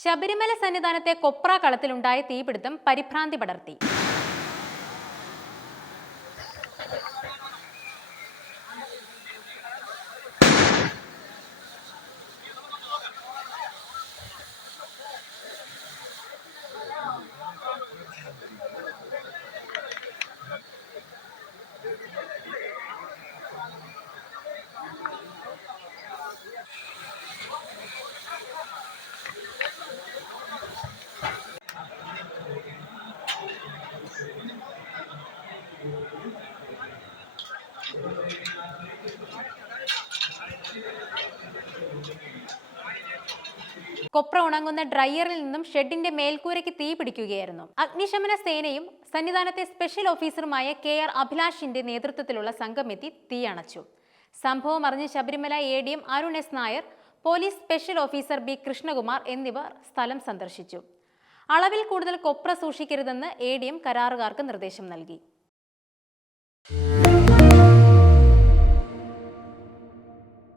ശബരിമല സന്നിധാനത്തെ കൊപ്ര കളത്തിലുണ്ടായ തീപിടുത്തം പരിഭ്രാന്തി പടർത്തി. കൊപ്ര ഉണങ്ങുന്ന ഡ്രയറിൽ നിന്നും ഷെഡിന്റെ മേൽക്കൂരയ്ക്ക് തീ പിടിക്കുകയായിരുന്നു. അഗ്നിശമന സേനയും സന്നിധാനത്തെ സ്പെഷ്യൽ ഓഫീസറുമായ KR അഭിലാഷിന്റെ നേതൃത്വത്തിലുള്ള സംഘം എത്തി തീ അണച്ചു. സംഭവം അറിഞ്ഞ് Sabarimala ADM Arun S Nair, police special officer B Krishnakumar എന്നിവർ സ്ഥലം സന്ദർശിച്ചു. അളവിൽ കൂടുതൽ കൊപ്ര സൂക്ഷിക്കരുതെന്ന് ADM കരാറുകാർക്ക് നിർദ്ദേശം നൽകി.